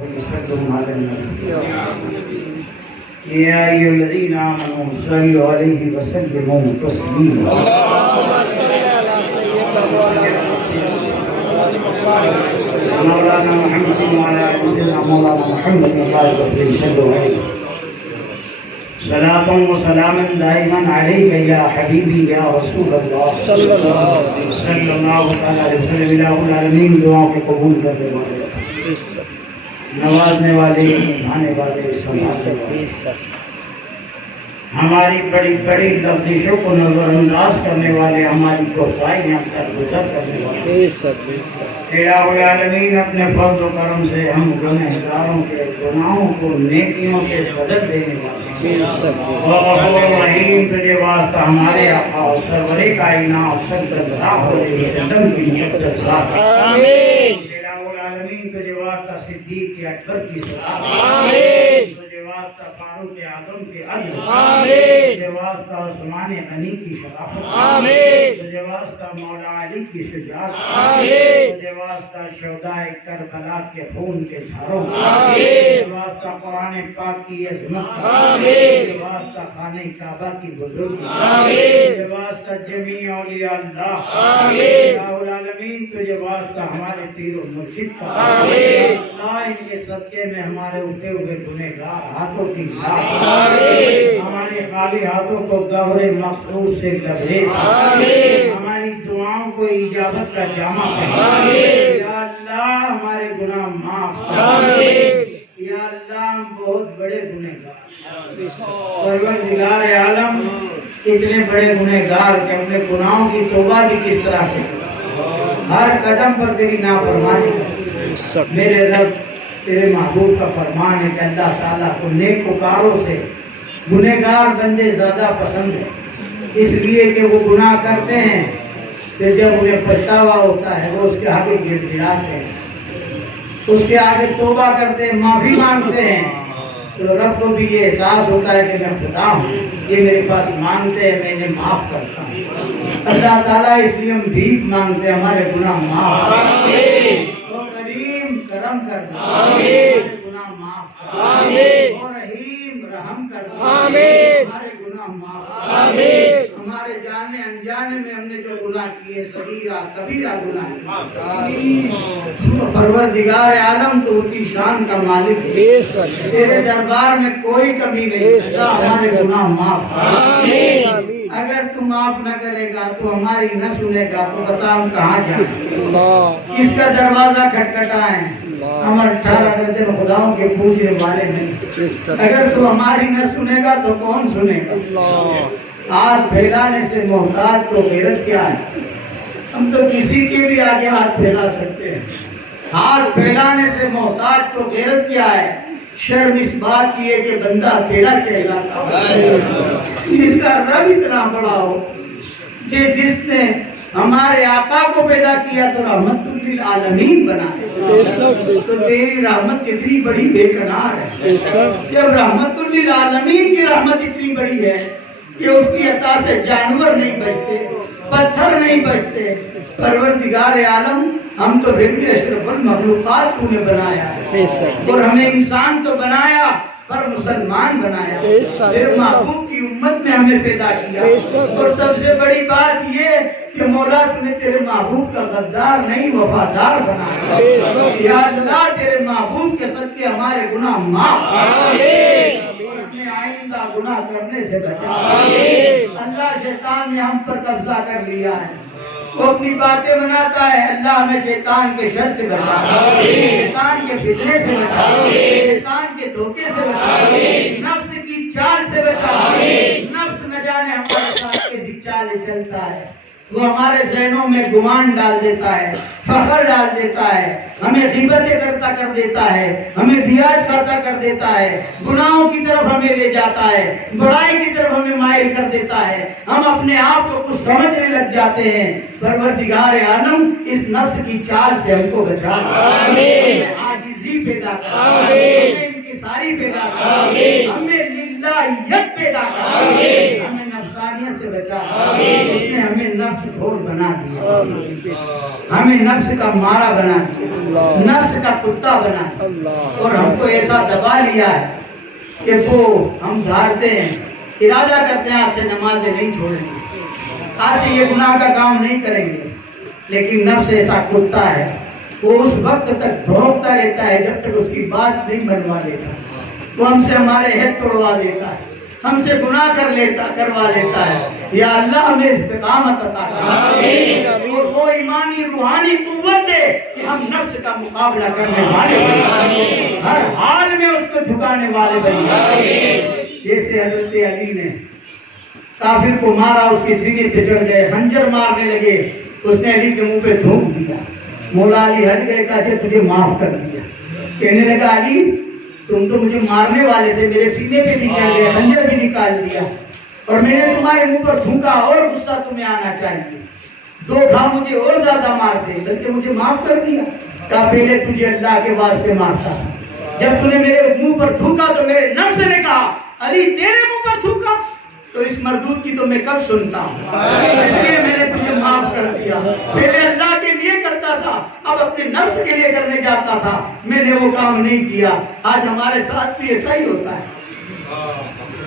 وسلم على النبي يا أيها الذين آمنوا صلوا عليه وسلموا تسليما مولانا محمد وعلى سيدنا مولانا محمد صلوا عليه صلاة وسلاما دائما عليك يا حبيبي يا رسول الله صلى الله عليه وسلم إله العالمين دعاؤں کے قبول کرنے والے نوازنے والے نبھانے والے ہماری بڑی بڑی لفظوں کو نظر انداز کرنے والے ہماری کوتاہیاں درگزر کرنے والے الہ العالمین اپنے فضل و کرم سے ہم گنہگاروں کے گناہوں کو نیکیوں کے بدل دینے والے غفور رحیم تجھے واسطہ ہمارے آقا و سرور کائنات صلی اللہ علیہ وسلم کی مقدس ذات آمین تجھے واسطہ صدیق اکبر کی صلاح آمین تجھے واسطہ فاروق اعظم کے عدل آمین تجھے واسطہ عثمان غنی کی شرافت آمین تجھے واسطہ مولا علی کی شجاعت آمین تجھے واسطہ شہداء کربلا کے خون کے جھاروں آمین تجھے واسطہ قرآن پاک کی عظمت آمین تجھے واسطہ خانہ کعبہ کی بزرگی آمین تجھے واسطہ جمیع اولیاء اللہ آمین الہ العالمین تجھے واسطہ ہمارے پیر و مرشد کا آمین اللہ ان کے صدقے میں ہمارے اٹھے ہوئے گنہگار ہاتھوں کی آمین ہمارے خالی ہاتھوں کو گہرے مخصوص سے لبریز آمین ہماری دعاؤں کو اجابت کا جامع پہنا آمین یا اللہ ہمارے گناہ معاف آمین یا اللہ ہم بہت بڑے گنہگار پروردگار عالم اتنے بڑے گنہگار کہ ہم نے گناہوں کی توبہ بھی کس طرح سے ہر قدم پر تیری نافرمانی میرے رب تیرے محبوب کا فرمان ہے کہ اللہ تعالیٰ کو نیک پکاروں سے گنہگار بندے زیادہ پسند ہیں اس لیے کہ وہ گناہ کرتے ہیں کہ جب انہیں پچھتاوا ہوتا ہے وہ اس کے آگے گر گراتے ہیں اس کے آگے توبہ کرتے ہیں معافی مانگتے ہیں تو رب کو بھی یہ احساس ہوتا ہے کہ میں خدا ہوں یہ میرے پاس مانگتے ہیں میں انہیں معاف کرتا ہوں اللہ تعالیٰ اس لیے ہم بھیک مانگتے ہیں ہمارے گناہ معاف کرم کرنا آمین گناہ معاف آمین اور رحیم رحم کرنا آمین ہمارے گناہ معاف آمین ہمارے جانے انجانے میں ہم نے جو گناہ کیے صغیرہ کبیرہ گناہ آمین پروردگار عالم تو کی شان کا مالک ہے تیرے دربار میں کوئی کمی نہیں ہمارے گناہ معاف آمین اگر تو معاف نہ کرے گا تو ہماری نہ سنے گا تو بتا ہم کہاں جائیں کس کا دروازہ کھٹکھٹائیں ہم 18 درجن خداؤں کے پوجنے والے نہیں اگر تو ہماری نہ سنے گا تو کون سنے گا ہاتھ پھیلانے سے محتاج تو غیرت کیا ہے ہم تو کسی کے بھی آگے ہاتھ پھیلا سکتے ہیں ہاتھ پھیلانے سے محتاج تو غیرت کیا ہے شرم اس بات کی ہے کہ بندہ تیرا کہلاتا ہے جس کا رب اتنا بڑا ہو جس نے ہمارے آقا کو پیدا کیا تو رحمت للعالمین بنا تو تیری رحمت کتنی بڑی بے کنار ہے جب رحمت للعالمین کی رحمت اتنی بڑی ہے کہ اس کی عطا سے جانور نہیں بچتے پتھر نہیں بچتے پروردگار عالم ہم تو پھر بھی اشرف المخلوقات تو نے بنایا ہے اور ہمیں انسان تو بنایا پر مسلمان بنایا پھر محبوب کی امت میں ہمیں پیدا کیا اور سب سے بڑی بات یہ کہ مولا تو نے تیرے محبوب کا غدار نہیں وفادار بنایا یا اللہ تیرے محبوب کے صدقے ہمارے گناہ معاف آئندہ گناہ کرنے سے بچا اللہ شیطان نے ہم پر قبضہ کر لیا ہے وہ اپنی باتیں بناتا ہے اللہ ہمیں شیطان کے شر سے بچا شیطان کے فتنے سے بچا شیطان کے دھوکے سے بچا نفس کی چال سے بچا نفس نہ جانے ہمارے ساتھ کیسی چالیں چلتا ہے وہ ہمارے ذہنوں میں گمان ڈال دیتا ہے فخر ڈال دیتا ہے ہمیں غیبتیں کرتا کر دیتا ہے ہمیں بیاج کرتا کر دیتا ہے گناہوں کی طرف ہمیں لے جاتا ہے برائی کی طرف ہمیں مائل کر دیتا ہے ہم اپنے آپ کو کچھ سمجھنے لگ جاتے ہیں پروردگار عالم اس نفس کی چال سے ہم کو بچا آمین عاجزی پیدا کر آمین انکساری پیدا کر آمین ہمیں للہیت پیدا کر آمین ہمیں نفسانی شیطانیت سے بچا. اس نے ہمیں نفس گھور بنا دیا, ہمیں نفس کا مارا بنا دیا, نفس کا کتا بنا دیا, اور ہم کو ایسا دبا لیا ہے کہ وہ ہم دھارتے ہیں, ارادہ کرتے ہیں آج سے نمازیں نہیں چھوڑیں گے, آج سے یہ گناہ کا کام نہیں کریں گے, لیکن نفس ایسا کتا ہے, وہ اس وقت تک بھونکتا رہتا ہے جب تک اس کی بات نہیں منوا لیتا. وہ ہم سے ہمارے عہد توڑوا دیتا ہے, ہم سے گناہ کروا لیتا ہے. یا اللہ ہمیں استقامت عطا کر, اور وہ ایمانی روحانی قوت دے کہ ہم نفس کا مقابلہ کرنے والے بنیں, ہر حال میں اس کو جھکانے والے بنیں. جیسے حضرت علی نے کافر کو مارا, اس کے سینے پہ چڑھ گئے, خنجر مارنے لگے, اس نے علی کے منہ پہ تھوک دیا. مولا علی ہٹ گئے, کہا کہ تجھے معاف کر دیا. کہنے لگا علی تم تو مجھے مارنے والے تھے, میرے سینے پہ بھی چڑھ گئے, خنجر بھی نکال دیا, اور میں نے تمہارے منہ پر تھوکا, اور غصہ تمہیں آنا چاہیے, 2 گھاؤ مجھے اور زیادہ مارتے, بلکہ مجھے معاف کر دیا. کہا پہلے تجھے اللہ کے واسطے مارتا, جب تُو نے میرے منہ پر تھوکا تو میرے نفس نے کہا علی تیرے منہ پر تھوکا تو اس مردود کی تو میں کب سنتا ہوں, اس لیے میں نے تجھے معاف کر دیا. پہلے اللہ کے لیے کرتا تھا, اب اپنے نفس کے لیے کرنے جاتا تھا, میں نے وہ کام نہیں کیا. آج ہمارے ساتھ بھی ایسا ہی ہوتا ہے,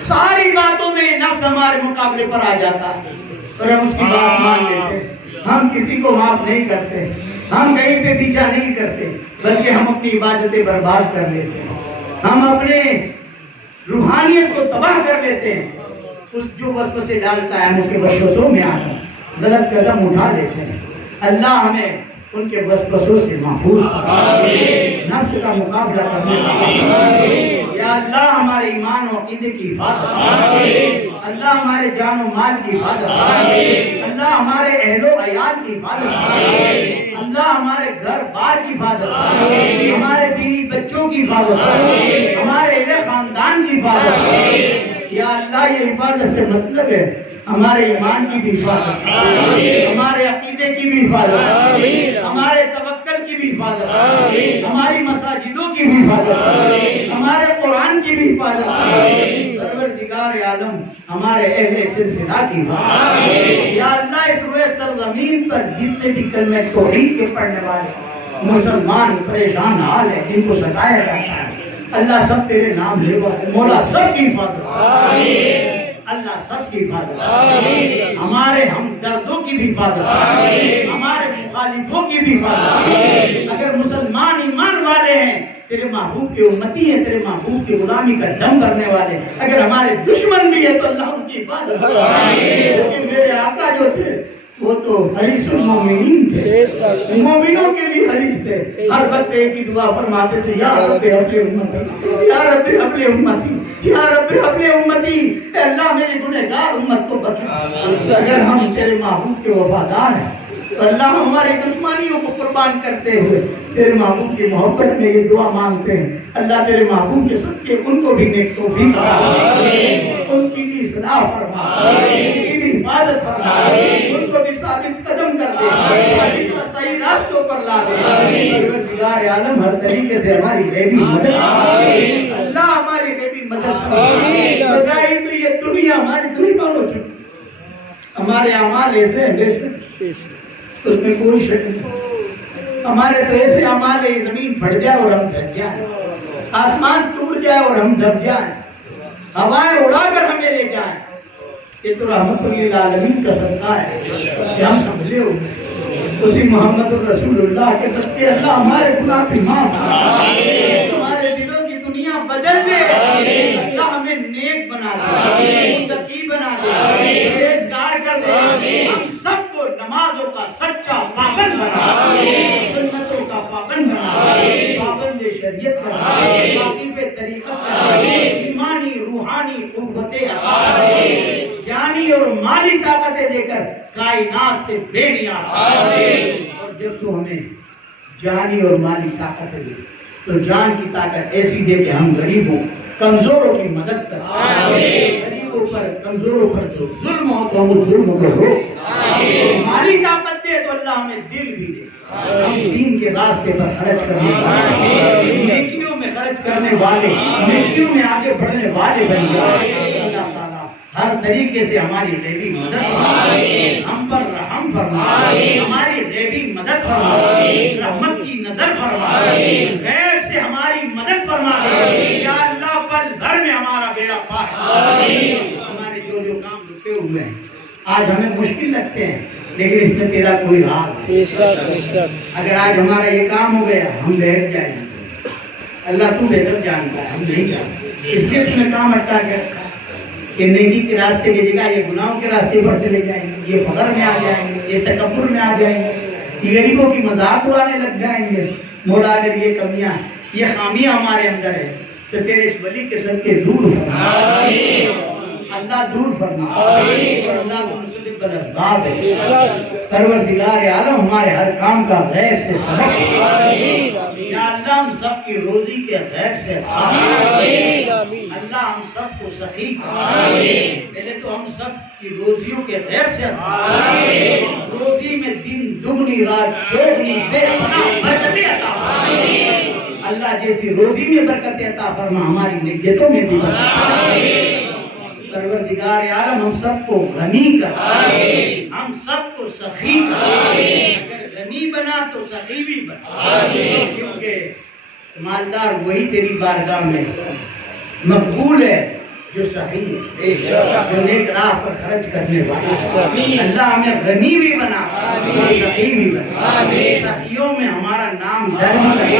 ساری باتوں میں نفس ہمارے مقابلے پر آ جاتا ہے اور ہم اس کی بات مان لیتے. ہم کسی کو معاف نہیں کرتے, ہم کہیں پہ پیچھا نہیں کرتے, بلکہ ہم اپنی عبادتیں برباد کر لیتے ہیں, ہم اپنے روحانیت کو تباہ کر لیتے ہیں. اس جو وسوسے ڈالتا ہے ہم اس کے وسوسوں میں آ کر غلط قدم اٹھا لیتے ہیں. اللہ ہمیں ان کے وسوسوں سے محفوظ کرے, نفس کا مقابلہ کرنے کا. یا اللہ ہمارے ایمان و عقیدے کی حفاظت, اللہ ہمارے جان و مال کی حفاظت, اللہ ہمارے اہل و عیال کی حفاظت, اللہ ہمارے گھر بار کی حفاظت, ہمارے بیوی بچوں کی حفاظت, ہمارے اہل خاندان کی حفاظت. یا اللہ یہ حفاظت سے مطلب ہے ہمارے ایمان کی بھی حفاظت, ہمارے عقیدے کی بھی حفاظت, ہمارے توکل کی بھی حفاظت, ہماری مساجدوں کی بھی حفاظت, ہمارے قرآن کی بھی حفاظت. پروردگار عالم ہمارے اہل سلسلہ کی حفاظت. یا اللہ اس روئے سرزمین پر جتنے بھی کلمہ توحید کے پڑھنے والے مسلمان پریشان حال ہیں, جن کو ستایا جاتا ہے, اللہ سب تیرے نام لے والے, مولا سب کی حفاظت, اللہ سب کی حفاظت, ہمارے ہم دردوں کی بھی حفاظت, ہمارے مخالفوں کی بھی حفاظت. اگر مسلمان ایمان والے ہیں, تیرے محبوب کے امتی ہیں, تیرے محبوب کی غلامی کا دم کرنے والے, اگر ہمارے دشمن بھی ہیں تو اللہ ان کی حفاظت. لیکن میرے آقا جو تھے وہ تو حریص المومنین تھے, مومنوں کے بھی حریص تھے. ہر وقت ایک ہی دعا فرماتے تھے, یا رب حبل امتی, یا رب حبل امتی, یا رب حبل امتی. اے اللہ میری گنہگار امت کو بچا. اگر ہم تیرے محبوب کے وفادار ہیں تو اللہ ہماری دشمنیوں کو قربان کرتے ہوئے تیرے محبوب کی محبت میں یہ دعا مانگتے ہیں. اللہ تیرے محبوب کے صدقے ان کو بھی نیک توفیق عطا, ان کی بھی اصلاح فرما, ان کی بھی حفاظت فرما, ان کو بھی ثابت قدم کر دے, صحیح راستوں پر لا دے. پروردگار عالم ہر طریقے سے ہماری غیبی مدد, اللہ ہماری غیبی مدد فرما. بجائے تو یہ دنیا ہماری دشمن ہو چکی, ہمارے اعمال ایسے ہیں اس میں کوئی شک نہیں. ہمارے تو ایسے اعمال ہے, زمین پھٹ جائے اور ہم دھس جائیں, آسمان ٹوٹ جائے اور ہم دب جائیں, ہوائیں اڑا کر ہمیں لے جائیں. یہ تو رحمت للعالمین کا صدقہ ہے کہ ہم سنبھلے ہوئے اسی محمد الرسول اللہ کے صدقے. اللہ ہمارے گناہ بھی معاف کرے, ہمارے دلوں کی دنیا بدل دے. اللہ ہمیں نیک بنا دے, متقی بنا دے, پرہیزگار کر دے. ہم سب کو نمازوں کا سچا پابند بنا دے, سنتوں کا پابند بنا دے, پابند شریعت بنا دے, واقف طریقت بنا دے, ایمانی روحانی قوتیں عطا دے, جانی اور مالی طاقتیں دے کر کائنات سے بے نیاز. اور جب تو ہمیں جانی اور مالی طاقتیں دے تو جان کی طاقت ایسی دے کہ ہم غریبوں کمزوروں کی مدد کر, غریبوں پر کمزوروں پر جو ظلم ہو تو ہم ظلم کو روک. مالی طاقت دے تو اللہ ہمیں دل بھی دے, ہم دین کے راستے پر خرچ کرنے والے, نیکیوں میں خرچ کرنے والے, نیکیوں میں آگے بڑھنے والے بن جائیں. اللہ تعالیٰ ہر طریقے سے ہماری غیبی مدد فرما، ہم پر رحم فرما، ہماری غیبی مدد فرما، رحمت کی نظر فرما، غیب سے ہماری مدد فرما، یا اللہ پل بھر میں ہمارا بیڑا پار، ہمارے جو کام رکے ہوئے ہیں آج ہمیں مشکل لگتے ہیں لیکن اس میں تیرا کوئی حال نہیں۔ اگر آج ہمارا یہ کام ہو گیا ہم بیٹھ جائیں گے، اللہ تو بہتر جانتا ہے، ہم نہیں جانتے، اس لیے تم نے کام اٹھا کے رکھا کہ نیکی کے راستے کی جگہ یہ گناہوں کے راستے پر چلے جائیں گے، یہ فخر میں آ جائیں گے، یہ تکبر میں آ جائیں گے، یہ غریبوں کی مذاق اڑانے لگ جائیں گے۔ مولا اگر یہ کمیاں یہ خامیاں ہمارے اندر ہے تو تیرے اس ولی کے صدقے دور فرما، اللہ دور فرما، اللہ کو مسلم بالاسباب ہے، پروردگار عالم ہمارے ہر کام کا غیب سے سبق، یا اللہ ہم سب کی روزی کے غیب سے اللہ ہم سب کو سخی، پہلے تو ہم سب کی روزیوں کے غیب سے روزی میں دن دگنی رات چوگنی بے پناہ برکتیں عطا فرما، اللہ جیسی روزی میں برکتیں عطا فرما، ہماری نیتوں میں بھی برکت، پروردگار عالم ہم سب کو غنی کر، ہم سب کو سخی کر، اگر غنی بنا تو سخی بھی بنا، کیونکہ مالدار وہی تیری بارگاہ میں مقبول ہے جو سخی ہے، جو نیک راہ پر خرچ کرنے والا، اللہ ہمیں غنی بھی بنا اور سخی بھی بنا، سخیوں میں ہمارا نام درج کرے،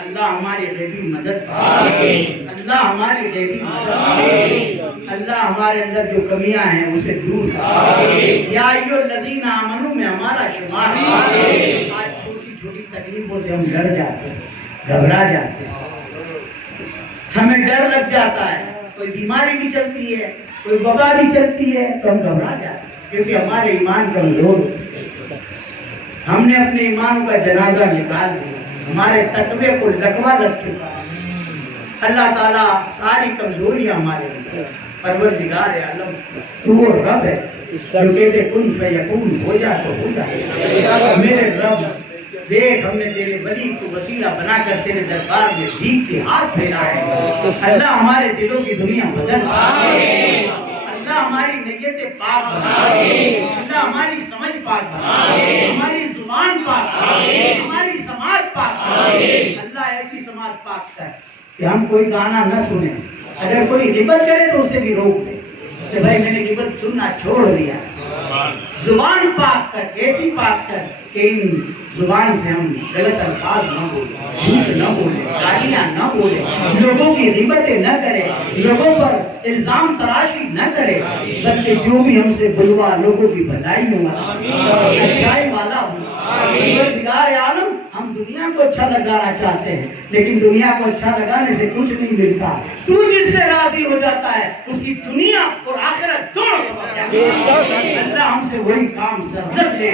اللہ ہماری غیبی مدد کرے، اللہ ہماری غیبی مدد، اللہ ہمارے اندر جو کمیاں ہیں اسے دور کرے، یا ایھا الذین آمنوا میں ہمارا شمار ہے، آج چھوٹی چھوٹی تکلیفوں سے ہم ڈر جاتے ہیں، گھبرا جاتے ہیں، ہمیں ڈر لگ جاتا ہے، کوئی بیماری بھی چلتی ہے، کوئی وبا بھی چلتی ہے تو ہم گھبرا جاتے ہیں کیونکہ ہمارے ایمان کمزور ہے، ہم نے اپنے ایمان کا جنازہ نکال دیا، ہمارے تقوی کو لکوہ لگ چکا ہے، اللہ تعالیٰ ساری کمزوریاں ہمارے اندر، پروردگار عالم تو وہ رب ہے جو کہتے کن فیکون، ہو جا تو ہو جا، میرے رب دیکھ ہم نے تیرے ولی کو وسیلہ بنا کر تیرے دربار میں بھیک کے ہاتھ پھیلائے، اللہ ہمارے دلوں کی دنیا بدل، اللہ ہماری نیتیں پاک بنا، اللہ ہماری سمجھ پاک بنا، ہماری زبان پاک بنا، ہماری سماعت پاک بنا، اللہ ایسی سماعت پاک کر کہ ہم کوئی گانا نہ سنیں، اگر کوئی غیبت کرے تو اسے بھی روک دے کہ بھائی میں نے غیبت سننا چھوڑ دیا، زبان پاک کر، ایسی پاک کر کہ ان زبان سے ہم غلط الفاظ نہ بولیں، جھوٹ نہ بولیں، گالیاں نہ بولیں، لوگوں کی غیبتیں نہ کریں، لوگوں پر الزام تراشی نہ کریں، بلکہ جو بھی ہم سے بلوا لوگوں کی بھلائی ہوگا، اچھائی والا ہوگا، پروردگار عالم ہم دنیا کو اچھا لگانا چاہتے ہیں لیکن دنیا کو اچھا لگانے سے کچھ نہیں ملتا، تو جس سے راضی ہو جاتا ہے اس کی دنیا اور آخرت دونوں سمجھ جاتی ہے، اللہ ہم سے وہی کام سرزد لے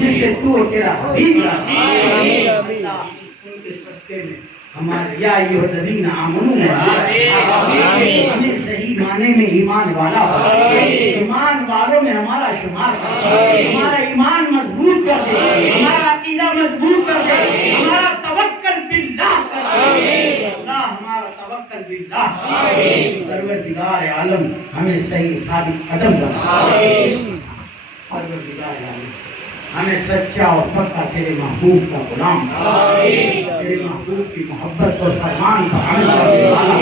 جس سے تو اور تیرا حبیب راضی، اللہ ان کے صدقے میں ہمارے یا ایھا الذین آمنوا ہمیں صحیح معنی میں ایمان والا ہو، ایمان والوں میں ہمارا شمار کر، ہمارا ایمان مضبوط کر دے، ہمارا عقیدہ مضبوط کر دے، ہمارا توکل باللہ کر دے، اللہ ہمارا توکل باللہ، پروردگار عالم ہمیں صحیح ثابت قدم بنا، پروردگار عالم ہمیں سچا اور پکا تیرے محبوب کا غلام، تیرے محبوب کی محبت اور فرمان کا عمل کرنے والا،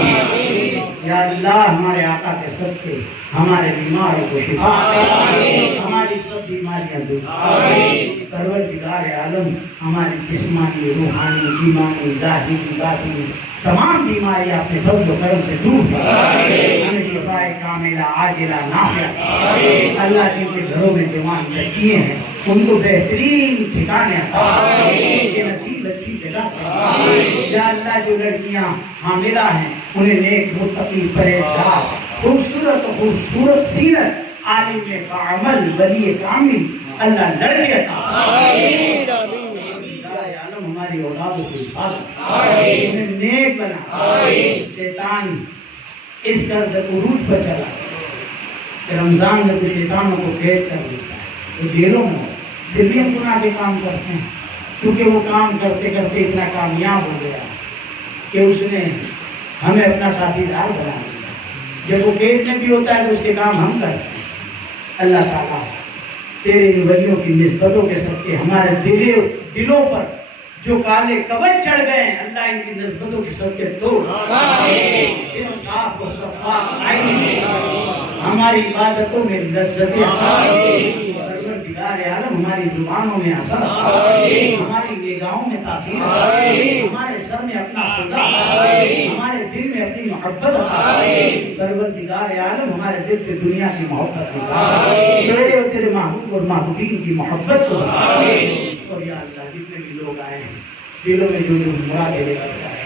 یا اللہ ہمارے آقا کے صدقے ہمارے بیماروں کو شفا، ہماری سب بیماریاں دور، پروردگار عالم ہماری جسمانی روحانی ایمانی ظاہری باطنی تمام بیماریاں اپنے فضل و کرم سے دور کر، ہمیں شفاء کاملہ عاجلہ نافعہ، اللہ جن کے گھروں میں جوان بچیاں ہیں ان کو بہترین ٹھکانے عطا، ان کے نصیب اچھی جگہ پر، یا اللہ جو لڑکیاں حاملہ ہیں انہیں نیک متقی پرہیزگار خوبصورت سیرت عالم کامل ولی کامل اللہ لڑکے عطا، عالم ہماری اولادوں کو حفاظت، انہیں نیک بنا، شیطان اس قدر عروج پر چلا کہ رمضان میں کچھ شیطانوں کو قید کر دیتا ہے، وہ جیلوں میں پھر بھی ہم گناہ کے کام کرتے ہیں کیونکہ وہ کام کرتے کرتے اتنا کامیاب ہو گیا کہ اس نے ہمیں اپنا ساتھی دار بنا دیا، جب وہ قید میں بھی ہوتا ہے تو اس کے کام ہم کرتے ہیں. اللہ تعالیٰ تیرے ان ولیوں کی نسبتوں کے صدقے ہمارے دلوں پر جو کالے کبچ چڑھ گئے ہیں اللہ ان کی نسبتوں کے صدقے توڑ. انصاف و شفاعت آئین ہماری عبادتوں میں لذتیں پروردگار عالم ہماری زبانوں میں اثر ہماری نگاہوں میں تاثیر ہمارے سر میں اپنا خدا ہمارے دل میں اپنی محبت پروردگار عالم ہمارے دل سے دنیا کی محبت تیرے اور تیرے محبوب اور محبوبین کی محبت کو اور یا اللہ جتنے بھی لوگ آئے ہیں دلوں میں جو مرادیں لے کر آئے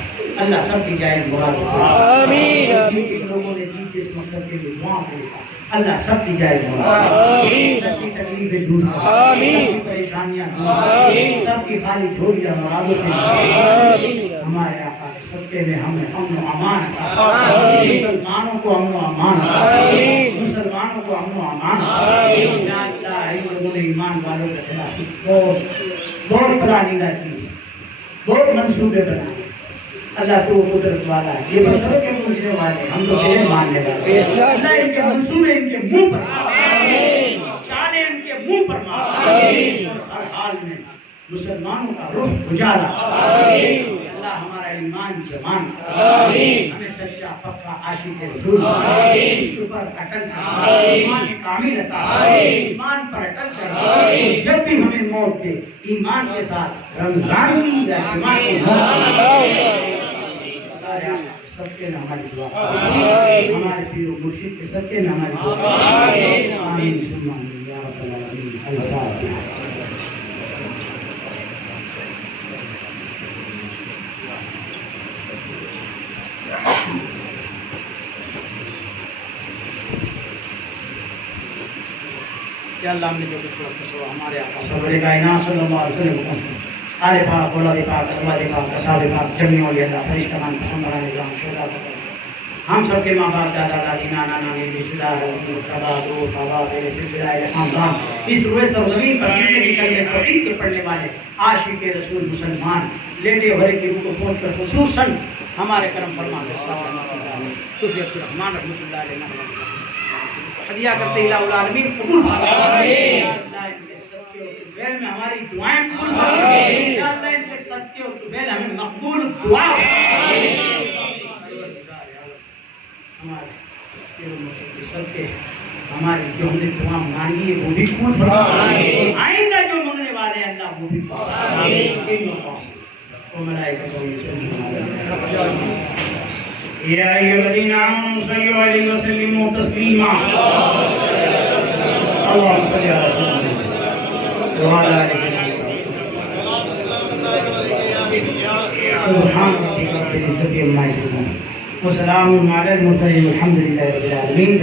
اللہ سب کی جائز مراد آمین. جن لوگوں نے جیت اس مقصد کے لیے دعا کی اللہ سب کی جائز مراد آمین. سب کی تکلیفیں دور آمین. سب کی پریشانیاں دور آمین. سب کی خالی جھولیاں مرادوں سے آمین. ہمارے آقا کے صدقے میں ہمیں امن و امان مسلمانوں کو امن و امان مسلمانوں کو امن و امان یا اللہ ان لوگوں نے ایمان والوں کے خلاف بہت پلاننگ کی بہت منصوبے بنائے اللہ تو قدرت والا ہے یہ منصوبے کے سوچنے والے ہم تو تیرے ماننے والے اللہ ان کے منصوبے ان کے منہ پر چالیں ان کے منہ پر ہر حال میں مسلمانوں کا روح اجالا اللہ ہمارا ایمان زمان ہمیں سچا پکا عاشق رسول اس پر اٹل کر ایمان کامل عطا ایمان پر اٹل کر جب بھی ہمیں موت دے ایمان کے ساتھ رمضان کی جماعت کی موت سب کے ہماری دعا ہمارے پیر و مرشد کے سب کے ہماری دعا آمین ثم آمین یا رب العالمین. الفاتحہ. یا اللہ ہم نے جو کچھ وقت سوا ہمارے آقا سرور کائنات صلی اللہ علیہ وسلم آل پاک اولاد پاک ازواج پاک اصحاب پاک جمیع اولیاء اللہ فرشتگان پیغمبران اعظام شہداء ہم سب کے ماں باپ دادا دادی نانا نانی رشتہ دار احباب دوست احباب سلسلہ خاندان اس روئے سرزمین پر جتنے بھی کلمے توحید کے پڑھنے والے عاشق رسول مسلمان لیٹے بھرے کی روح کو پہنچ کر خصوصاً ہمارے کرم فرما صوفی عبد الرحمن رحمۃ اللہ علیہ ہدیہ کرتے الہ العالمین قبول میں ہماری دعائیں قبول یا اللہ ان کے صدقے اور طفیل ہمیں مقبول دعا ہمارے پیر و مرشد کے صدقے ہماری جو ہم نے دعا مانگی ہے وہ بھی قبول فرما آئندہ جو مانگنے والے ہیں اللہ وہ بھی قبول و ملائکۃ یا ایھا الذین آمنوا صلوا علیہ وسلموا تسلیما اللهم صل علی سیدنا وعلى آله سبحان ربك رب العزة عما يصفون وسلام على المرسلين والحمد لله رب العالمين.